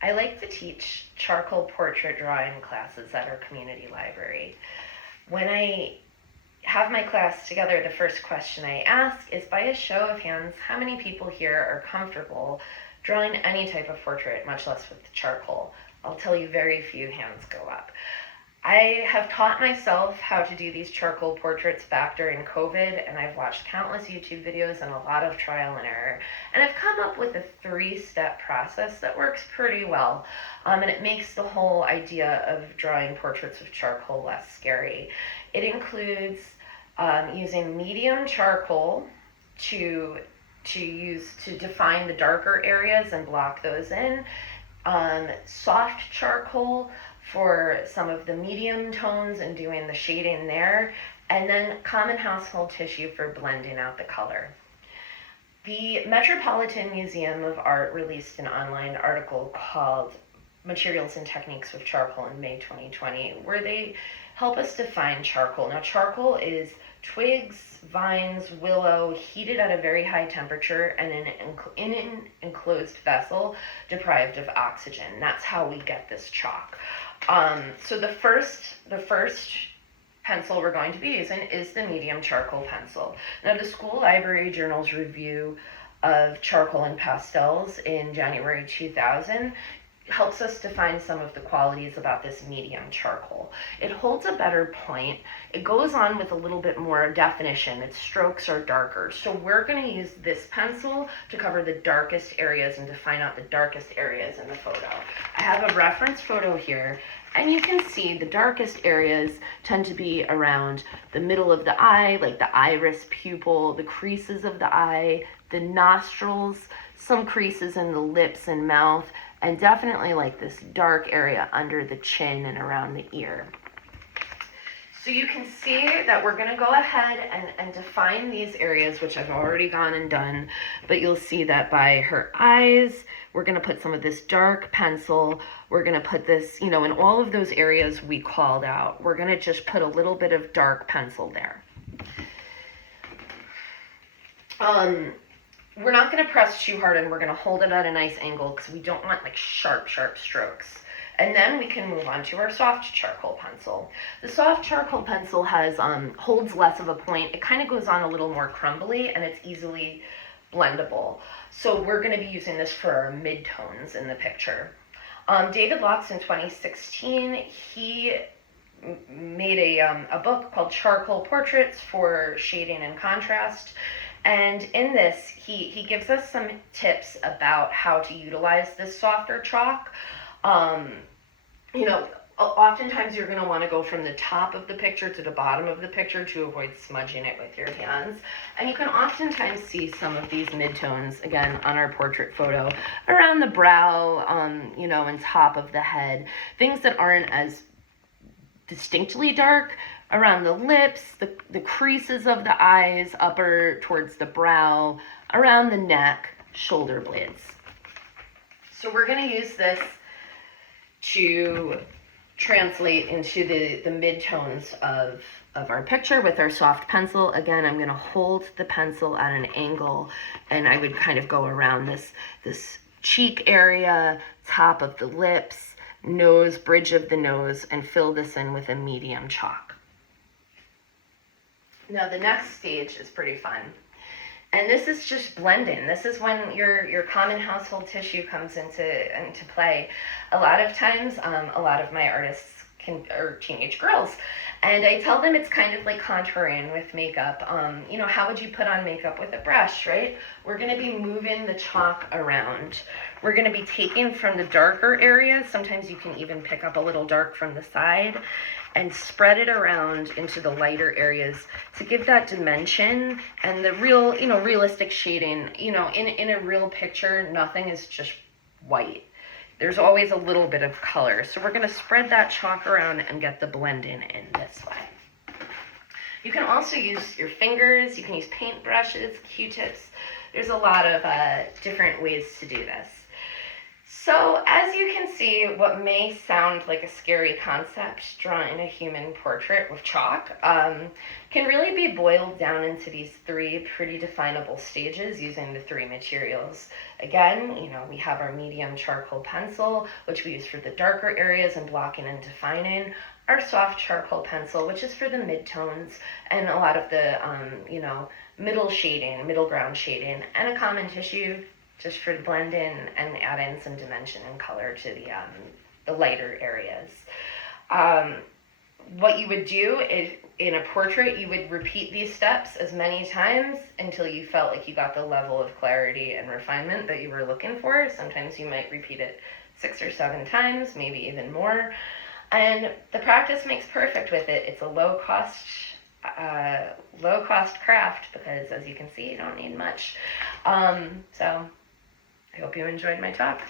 I like to teach charcoal portrait drawing classes at our community library. When I have my class together, the first question I ask is, by a show of hands, how many people here are comfortable drawing any type of portrait, much less with charcoal? I'll tell you, very few hands go up. I have taught myself how to do these charcoal portraits back during COVID, and I've watched countless YouTube videos and a lot of trial and error. And I've come up with a 3-step process that works pretty well. And it makes the whole idea of drawing portraits with charcoal less scary. It includes using medium charcoal to define the darker areas and block those in. Soft charcoal for some of the medium tones and doing the shading there, and then common household tissue for blending out the color. The Metropolitan Museum of Art released an online article called Materials and Techniques with Charcoal in May 2020, where they help us define charcoal. Now, charcoal is twigs, vines, willow, heated at a very high temperature and in an enclosed vessel deprived of oxygen. That's how we get this chalk. So the first pencil we're going to be using is the medium charcoal pencil. Now, the School Library Journal's review of charcoal and pastels in January 2000 helps us define some of the qualities about this medium charcoal. It holds a better point. It goes on with a little bit more definition. Its strokes are darker. So we're going to use this pencil to cover the darkest areas and define out the darkest areas in the photo. I have a reference photo here, and you can see the darkest areas tend to be around the middle of the eye, like the iris pupil, the creases of the eye, the nostrils, some creases in the lips and mouth, and definitely like this dark area under the chin and around the ear. So you can see that we're going to go ahead and define these areas, which I've already gone and done, but you'll see that by her eyes, we're going to put some of this dark pencil. We're going to put this, in all of those areas we called out, we're going to just put a little bit of dark pencil there. We're not going to press too hard, and we're going to hold it at a nice angle because we don't want like sharp strokes. And then we can move on to our soft charcoal pencil. The soft charcoal pencil holds less of a point. It kind of goes on a little more crumbly, and it's easily blendable. So we're going to be using this for our midtones in the picture. David Locks in 2016, he made a book called Charcoal Portraits for Shading and Contrast. And in this, he gives us some tips about how to utilize this softer chalk. Oftentimes you're going to want to go from the top of the picture to the bottom of the picture to avoid smudging it with your hands. And you can oftentimes see some of these midtones, again, on our portrait photo, around the brow, and top of the head. Things that aren't as distinctly dark, around the lips, the creases of the eyes, upper towards the brow, around the neck, shoulder blades. So we're going to use this to translate into the midtones of our picture with our soft pencil. Again, I'm going to hold the pencil at an angle, and I would kind of go around this cheek area, top of the lips, nose, bridge of the nose, and fill this in with a medium chalk. Now the next stage is pretty fun. And this is just blending. This is when your common household tissue comes into play. A lot of times, a lot of my artists are teenage girls, and I tell them it's kind of like contouring with makeup. How would you put on makeup with a brush, right? We're going to be moving the chalk around. We're going to be taking from the darker areas. Sometimes you can even pick up a little dark from the side and spread it around into the lighter areas to give that dimension and the real, realistic shading. In a real picture, nothing is just white. There's always a little bit of color. So we're going to spread that chalk around and get the blending in this way. You can also use your fingers. You can use paintbrushes, Q-tips. There's a lot of different ways to do this. So, as you can see, what may sound like a scary concept, drawing a human portrait with chalk, can really be boiled down into these three pretty definable stages using the three materials. Again, we have our medium charcoal pencil, which we use for the darker areas and blocking and defining, our soft charcoal pencil, which is for the midtones and a lot of the, middle shading, middle ground shading, and a common tissue just for blend in and add in some dimension and color to the lighter areas. What you would do is, in a portrait, you would repeat these steps as many times until you felt like you got the level of clarity and refinement that you were looking for. Sometimes you might repeat it 6 or 7 times, maybe even more. And the practice makes perfect with it. It's a low cost craft because, as you can see, you don't need much. So I hope you enjoyed my talk.